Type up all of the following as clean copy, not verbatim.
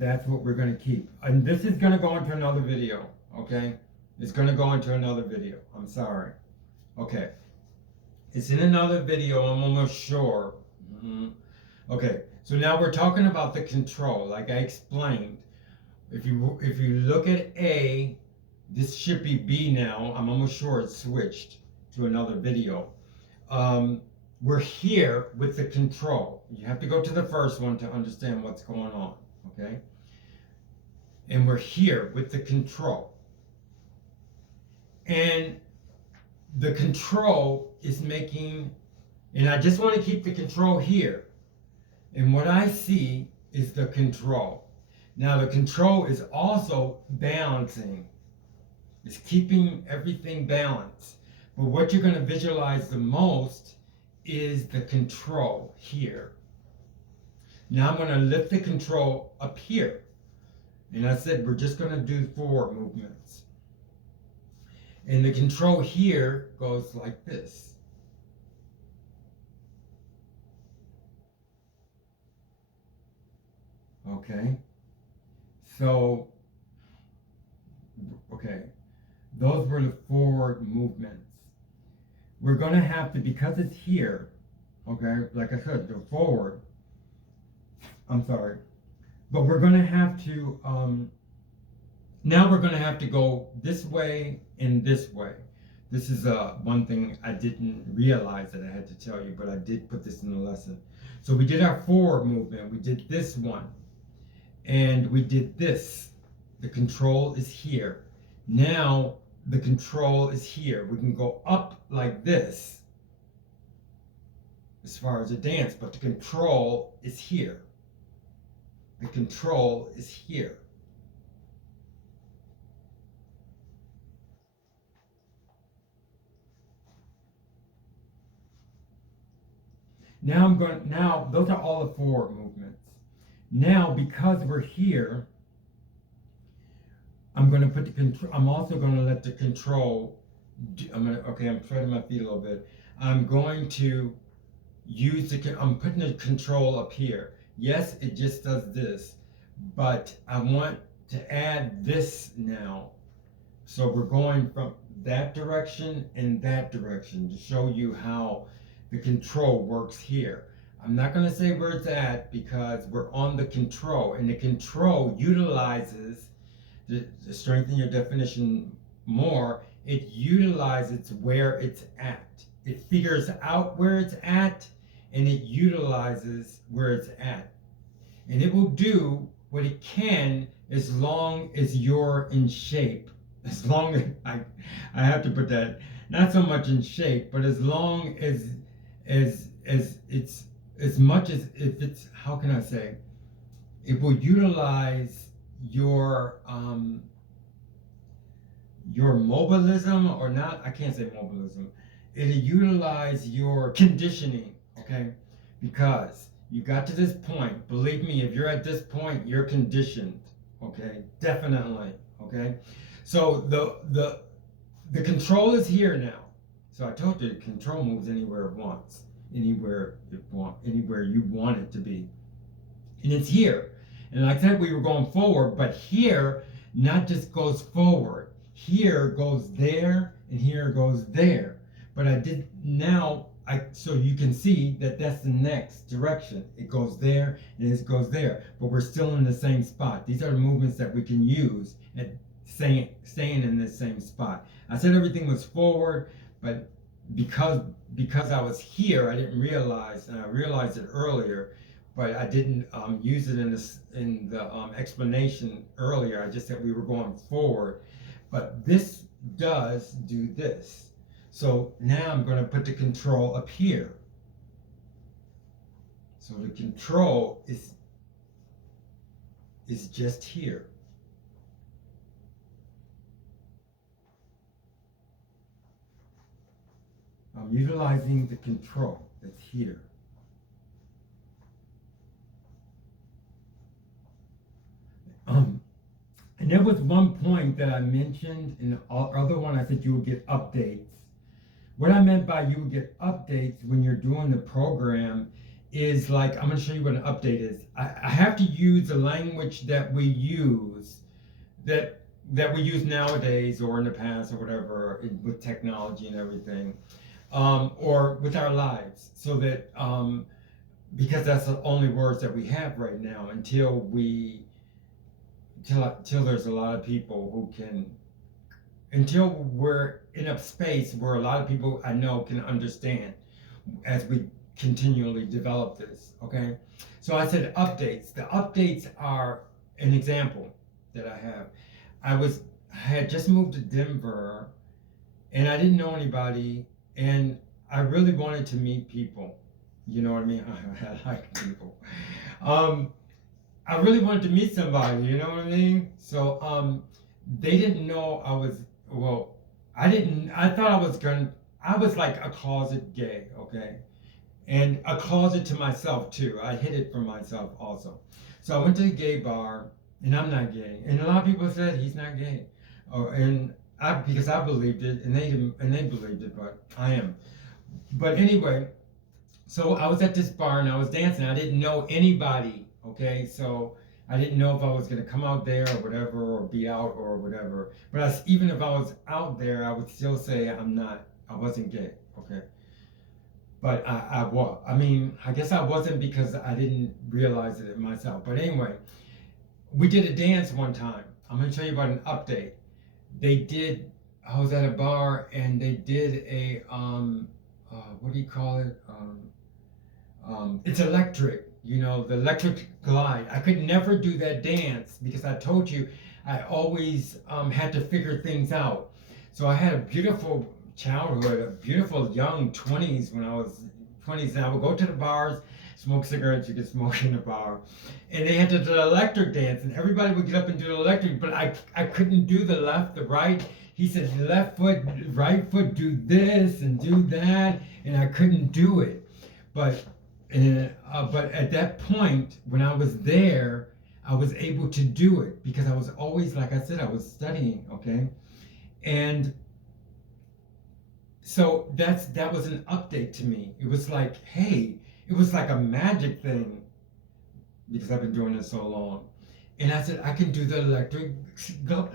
That's what we're going to keep. And this is going to go into another video, okay? It's going to go into another video. I'm sorry. Okay. It's in another video, I'm almost sure. Okay, so now we're talking about the control, like I explained. If you look at A, this should be B now. I'm almost sure it's switched to another video. We're here with the control. You have to go to the first one to understand what's going on, okay? And we're here with the control. And the control is making, and I just want to keep the control here. And what I see is the control. Now the control is also balancing. It's keeping everything balanced. But what you're going to visualize the most is the control here. Now I'm going to lift the control up here. And I said we're just going to do 4 movements. And the control here goes like this. Okay. So, okay. Those were the 4 movements. We're going to have to, because it's here, okay, like I said, go forward. I'm sorry. But we're going to have to, now we're going to have to go this way and this way. This is one thing I didn't realize that I had to tell you, but I did put this in the lesson. So we did our forward movement. We did this one. And we did this. The control is here. Now the control is here. We can go up like this as far as a dance, but the control is here. The control is here. Now those are all the 4 movements. Now, because we're here, I'm going to put the control, I'm also going to let the control, okay, I'm treading my feet a little bit. I'm going to use I'm putting the control up here. Yes, it just does this, but I want to add this now. So we're going from that direction and that direction to show you how the control works here. I'm not going to say where it's at because we're on the control, and the control utilizes, to strengthen your definition more, it utilizes where it's at. It figures out where it's at, and it utilizes where it's at. And it will do what it can as long as you're in shape. As long as, I have to put that, not so much in shape, but as long as it's, as much as if it's, how can I say, it will utilize your mobilism, or not, I can't say mobilism, it'll utilize your conditioning, okay? Because you got to this point, believe me, if you're at this point, you're conditioned, okay? Definitely, okay? So the control is here now. So I told you the control moves anywhere it wants. Anywhere you want it to be. And it's here. And like I said, we were going forward, but here not just goes forward. Here goes there, and here goes there. But I did now, so you can see that that's the next direction. It goes there, and it goes there. But we're still in the same spot. These are the movements that we can use at staying in the same spot. I said everything was forward, but because I was here, I didn't realize, and I realized it earlier, but I didn't use it in the explanation earlier. I just said we were going forward, but this does do this. So now I'm going to put the control up here. So the control is just here. I'm utilizing the control that's here. And there was one point that I mentioned in the other one, I said you would get updates. What I meant by you would get updates when you're doing the program is like, I'm going to show you what an update is. I have to use the language that we use, that we use nowadays or in the past or whatever, with technology and everything, or with our lives, so that because that's the only words that we have right now until there's a lot of people who can, until we're in a space where a lot of people I know can understand as we continually develop this. Okay, so I said updates. The updates are an example that I have. I had just moved to Denver, and I didn't know anybody, and I really wanted to meet people. You know what I mean? I like people. I really wanted to meet somebody. You know what I mean? So they didn't know I was. Well, I didn't. I thought I was gonna. I was like a closet gay. Okay, and a closet to myself too. I hid it from myself also. So I went to a gay bar, and I'm not gay. And a lot of people said he's not gay, and because I believed it, and they didn't, and they believed it, but I am. But anyway, so I was at this bar and I was dancing. I didn't know anybody. Okay, so I didn't know if I was gonna come out there or whatever, or be out or whatever. But even if I was out there, I would still say I'm not. I wasn't gay. Okay. But I was. I mean, I guess I wasn't because I didn't realize it myself. But anyway, we did a dance one time. I'm going to tell you about an update. They did, I was at a bar and they did a, what do you call it? It's electric, you know, the electric glide. I could never do that dance because I told you I always had to figure things out. So I had a beautiful childhood, a beautiful young 20s when I was 20s, and I would go to the bars, smoke cigarettes. You could smoke in the bar, and they had to do the electric dance, and everybody would get up and do the electric, but I couldn't do the left, the right. He said left foot, right foot, do this and do that, and I couldn't do it. But at that point when I was there, I was able to do it because I was always, like I said, I was studying. Okay, and so that was an update to me. It was like, hey, it was like a magic thing because I've been doing this so long. And I said, I can do the electric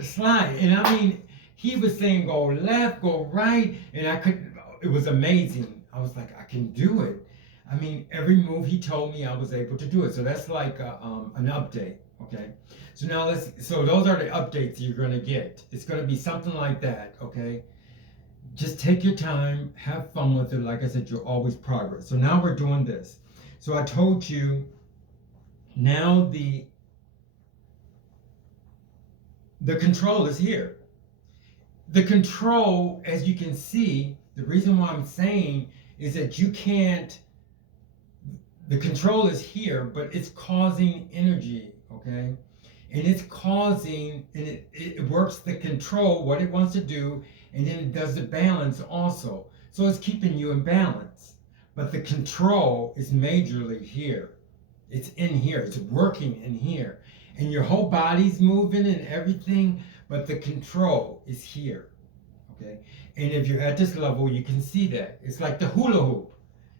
slide. And I mean, he was saying go left, go right, and I couldn't. It was amazing. I was like, I can do it. I mean, every move he told me, I was able to do it. So that's like an update. Okay. So now so those are the updates you're going to get. It's going to be something like that. Okay. Just take your time, have fun with it. Like I said, you'll always progress. So now we're doing this. So I told you, now the control is here. The control, as you can see, the reason why I'm saying is that you can't, the control is here, but it's causing energy, okay? And it's causing, and it works the control, what it wants to do, and then it does the balance also. So it's keeping you in balance. But the control is majorly here. It's in here. It's working in here. And your whole body's moving and everything, but the control is here. Okay? And if you're at this level, you can see that. It's like the hula hoop.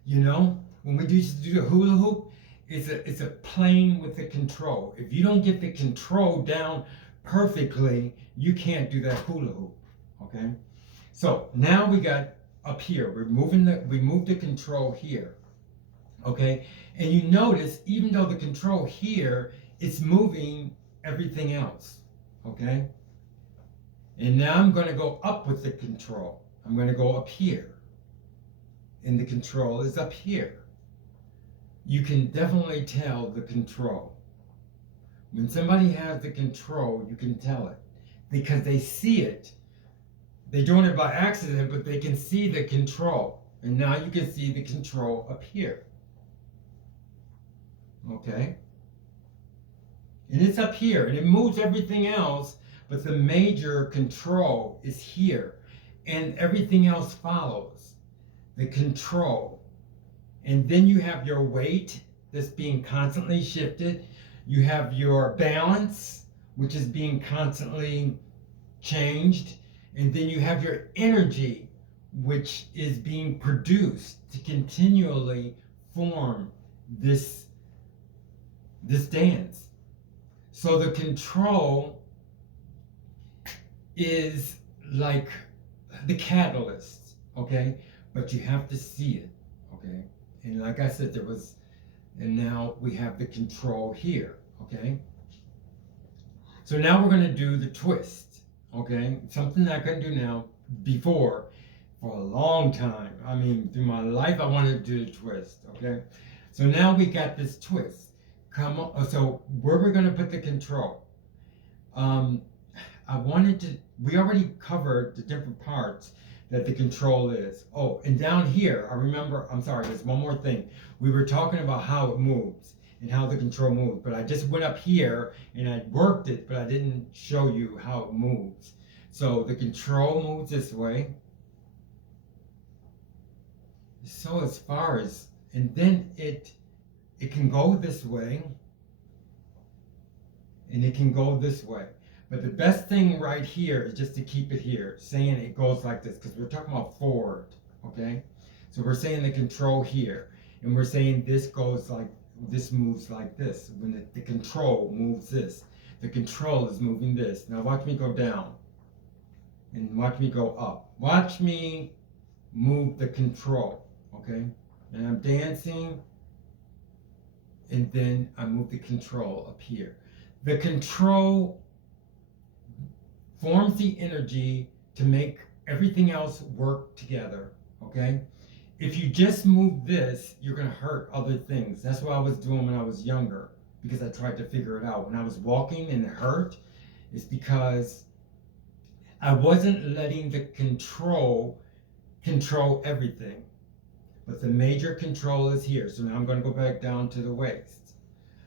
You know? When we used to do the hula hoop, it's a playing with the control. If you don't get the control down perfectly, you can't do that hula hoop. Okay? So now we got up here. We moved the control here. Okay? And you notice, even though the control here, it's moving everything else. Okay? And now I'm going to go up with the control. I'm going to go up here. And the control is up here. You can definitely tell the control. When somebody has the control, you can tell it. Because they see it. They're doing it by accident, but they can see the control. And now you can see the control up here. Okay? And it's up here, and it moves everything else, but the major control is here. And everything else follows the control. And then you have your weight that's being constantly shifted. You have your balance, which is being constantly changed. And then you have your energy, which is being produced to continually form this dance. So the control is like the catalyst, okay? But you have to see it, okay? And like I said, and now we have the control here, okay? So now we're gonna do the twist, okay? Something that I couldn't do now before for a long time. I mean, through my life, I wanted to do the twist, okay? So now we got this twist. Come on, so where we're gonna put the control? We already covered the different parts that the control is. Oh, and down here, there's one more thing. We were talking about how it moves and how the control moves, but I just went up here and I worked it, but I didn't show you how it moves. So the control moves this way. So as far as, and then it can go this way, and it can go this way. But the best thing right here is just to keep it here, saying it goes like this, because we're talking about forward, okay? So we're saying the control here, and we're saying this moves like this. When the control moves this, the control is moving this. Now watch me go down, and watch me go up. Watch me move the control, okay? And I'm dancing, and then I move the control up here. The control forms the energy to make everything else work together, okay? If you just move this, you're gonna hurt other things. That's what I was doing when I was younger, because I tried to figure it out. When I was walking and it hurt, it's because I wasn't letting the control everything. But the major control is here. So now I'm gonna go back down to the waist,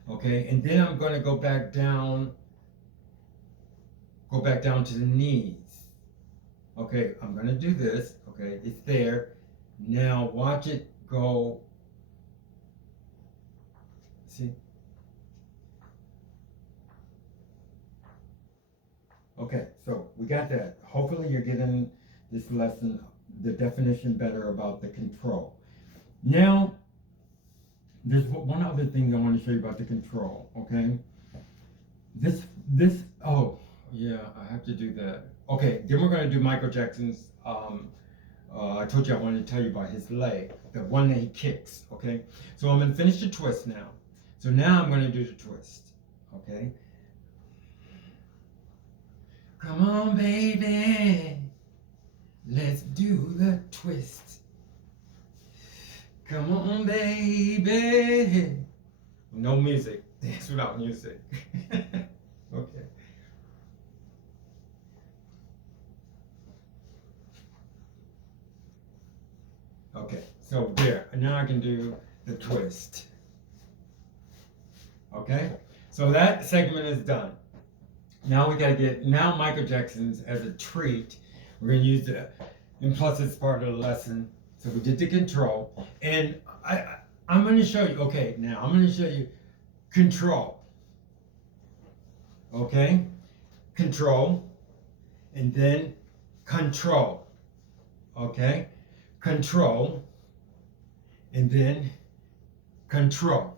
okay? And then I'm gonna go back down to the knees. Okay, I'm gonna do this, okay, it's there. Now watch it go, see? Okay, so we got that. Hopefully you're getting this lesson, the definition better about the control. Now, there's one other thing I want to show you about the control, okay? Oh, yeah, I have to do that. Okay, then we're going to do Michael Jackson's, I told you I wanted to tell you about his leg, the one that he kicks, okay? So I'm going to finish the twist now. So now I'm going to do the twist, okay? Come on, baby, let's do the twist. Come on, baby. No music. Dance without music. Okay. Okay, so there. And now I can do the twist. Okay? So that segment is done. Now we gotta now Michael Jackson's as a treat. We're gonna use and plus it's part of the lesson. So we did the control, and I'm going to show you, okay, now I'm going to show you control, okay, control, and then control, okay, control, and then control,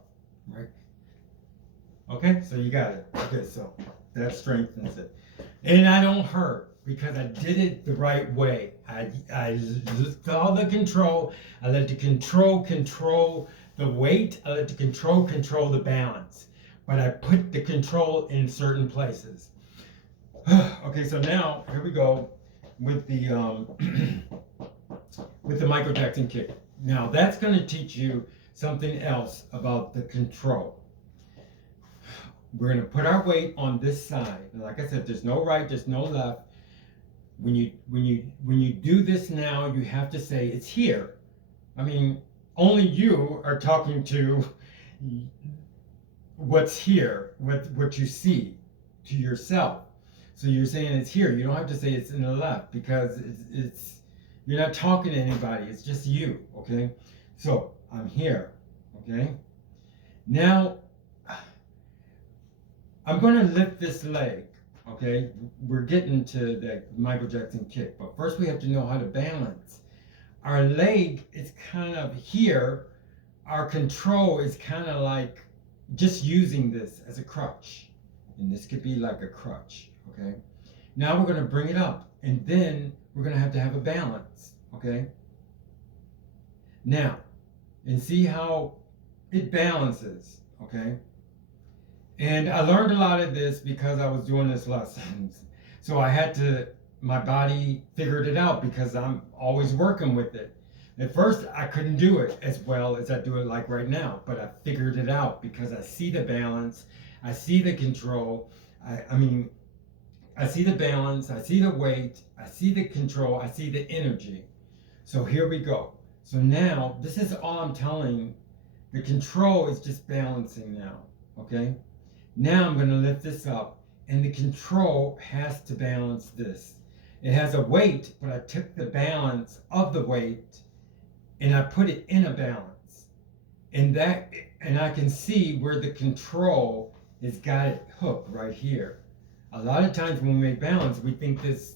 right, okay, so you got it, okay, so that strengthens it, and I don't hurt, because I did it the right way. I saw the control. I let the control the weight. I let the control the balance. But I put the control in certain places. Okay, so now here we go with the with the Michael Jackson kick. Now that's going to teach you something else about the control. We're going to put our weight on this side. And like I said, there's no right, there's no left. When you do this now, you have to say it's here. I mean, only you are talking to what's here, what you see, to yourself. So you're saying it's here. You don't have to say it's in the left, because it's you're not talking to anybody. It's just you. Okay. So I'm here. Okay. Now I'm going to lift this leg. Okay, we're getting to the Michael Jackson kick, but first we have to know how to balance. Our leg is kind of here. our control is kind of like just using this as a crutch. And this could be like a crutch, okay? Now we're going to bring it up, and then we're going to have a balance, okay? Now, and see how it balances, okay? And I learned a lot of this because I was doing this lessons. So I had to, my body figured it out because I'm always working with it. At first, I couldn't do it as well as I do it like right now, but I figured it out because I see the balance, I see the control, I see the balance, I see the weight, I see the control, I see the energy. So here we go. So now, this is all I'm telling. The control is just balancing now, okay? Now I'm going to lift this up, and the control has to balance this. It has a weight, but I took the balance of the weight and I put it in a balance. And I can see where the control has got it hooked right here. A lot of times when we make balance, we think this,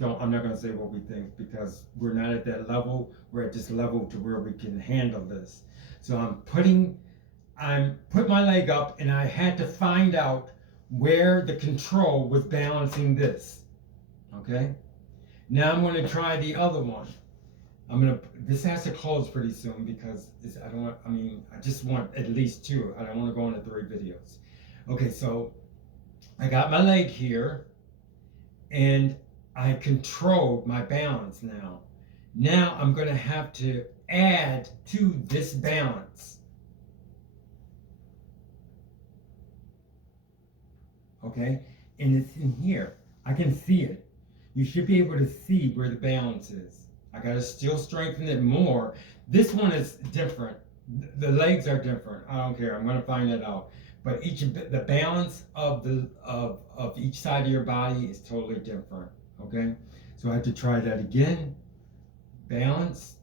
I'm not going to say what we think because we're not at that level. We're at this level to where we can handle this. So I'm put my leg up, and I had to find out where the control was balancing this. Okay? Now I'm going to try the other one. This has to close pretty soon because I just want at least 2. I don't want to go into 3 videos. Okay, so I got my leg here, and I controlled my balance now. Now I'm going to have to add to this balance. Okay? And it's in here. I can see it. You should be able to see where the balance is. I got to still strengthen it more. This one is different. The legs are different. I don't care. I'm going to find that out. But the balance of each side of your body is totally different. Okay? So I have to try that again. Balance.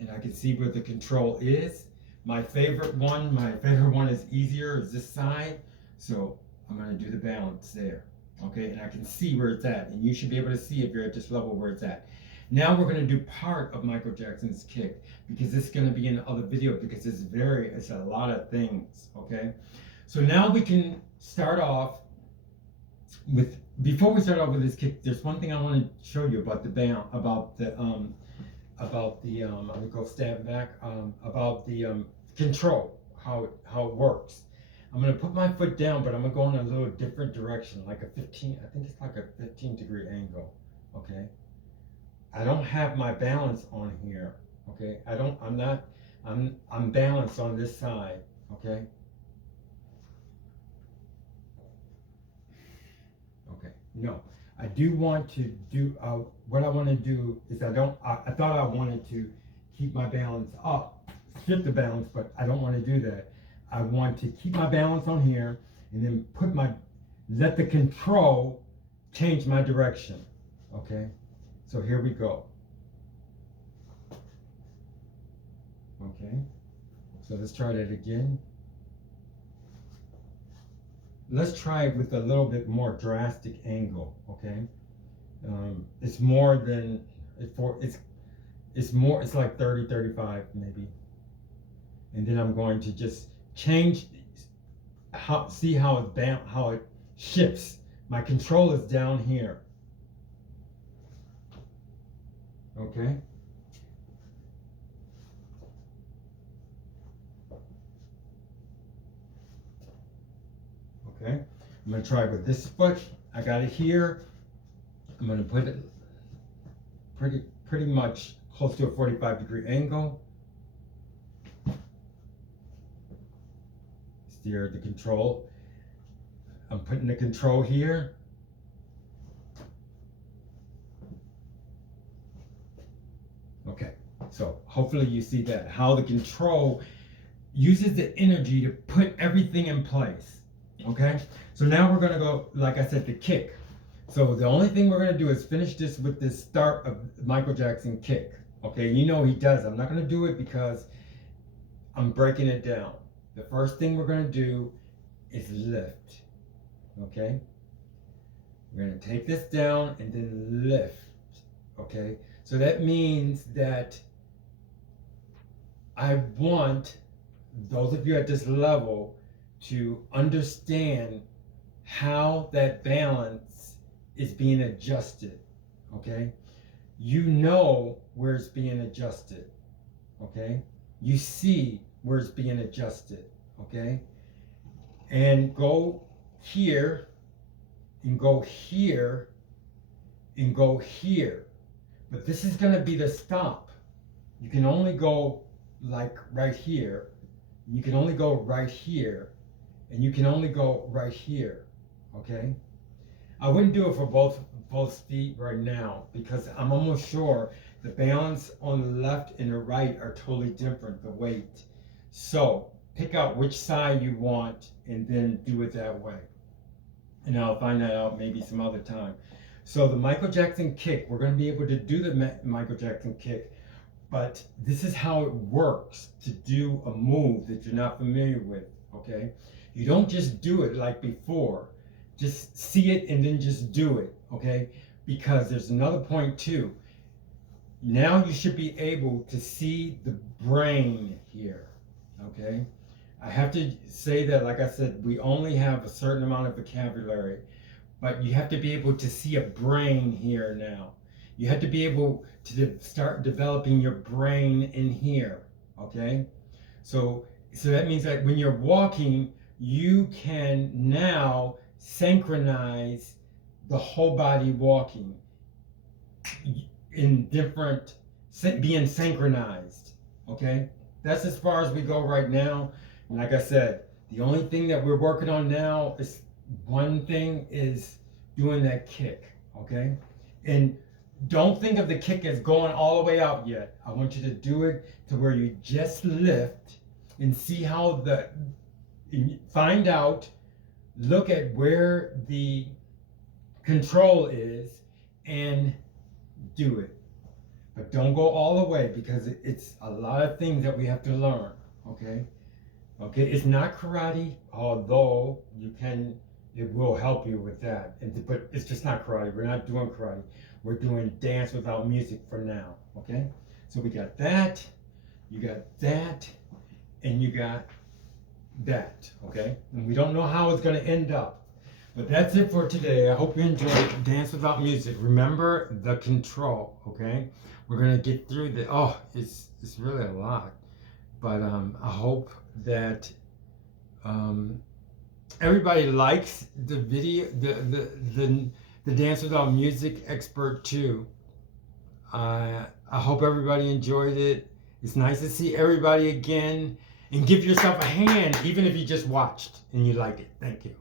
And I can see where the control is. My favorite one is easier, is this side. So I'm going to do the balance there. Okay? And I can see where it's at. And you should be able to see if you're at this level where it's at. Now we're going to do part of Michael Jackson's kick because this is going to be in other video because it's a lot of things, okay? So now we can start off with, before we start off with this kick, there's one thing I want to show you about control, how it works. I'm going to put my foot down, but I'm going to go in a little different direction, like I think it's like a 15-degree angle, okay? I don't have my balance on here, okay? I'm balanced on this side, okay? Okay, no. I do want to do, what I want to do is I thought I wanted to keep my balance up, shift the balance, but I don't want to do that. I want to keep my balance on here and then let the control change my direction, okay? So here we go. Okay, so let's try that again. Let's try it with a little bit more drastic angle, okay? It's more than, it's like 30, 35 maybe. And then I'm going to just change, see how it shifts. My control is down here. Okay. Okay. I'm going to try with this foot. I got it here. I'm going to put it pretty much close to a 45-degree angle. Steer the control. I'm putting the control here. Okay, so hopefully you see that, how the control uses the energy to put everything in place. Okay, so now we're going to go, like I said, the kick. So the only thing we're going to do is finish this with this start of Michael Jackson kick. Okay, you know he does. I'm not going to do it because I'm breaking it down. The first thing we're going to do is lift. Okay, we're going to take this down and then lift. Okay, so that means that I want those of you at this level to understand how that balance is being adjusted, okay? You know where it's being adjusted, okay? You see where it's being adjusted, okay? And go here, and go here, and go here. But this is going to be the stop. You can only go like right here. You can only go right here. And you can only go right here, okay? I wouldn't do it for both feet right now because I'm almost sure the balance on the left and the right are totally different, the weight. So pick out which side you want and then do it that way. And I'll find that out maybe some other time. So the Michael Jackson kick, we're going to be able to do the Michael Jackson kick, but this is how it works to do a move that you're not familiar with, okay? You don't just do it like before. Just see it and then just do it, okay? Because there's another point too. Now you should be able to see the brain here, okay? I have to say that, like I said, we only have a certain amount of vocabulary, but you have to be able to see a brain here now. You have to be able to start developing your brain in here, okay? So that means that when you're walking, you can now synchronize the whole body walking in different, being synchronized, okay? That's as far as we go right now. And like I said, the only thing that we're working on now is one thing is doing that kick, okay? And don't think of the kick as going all the way out yet. I want you to do it to where you just lift and see how find out, look at where the control is and do it. But don't go all the way because it's a lot of things that we have to learn, okay? Okay, it's not karate, although it will help you with that. But it's just not karate. We're not doing karate. We're doing dance without music for now, okay? So we got that, you got that, and you got that, okay? And we don't know how it's going to end up. But that's it for today. I hope you enjoyed Dance Without Music. Remember the control, okay? We're going to get through it's really a lot. But I hope that everybody likes the video, the Dance Without Music Expert 2. I hope everybody enjoyed it. It's nice to see everybody again. And give yourself a hand, even if you just watched and you liked it. Thank you.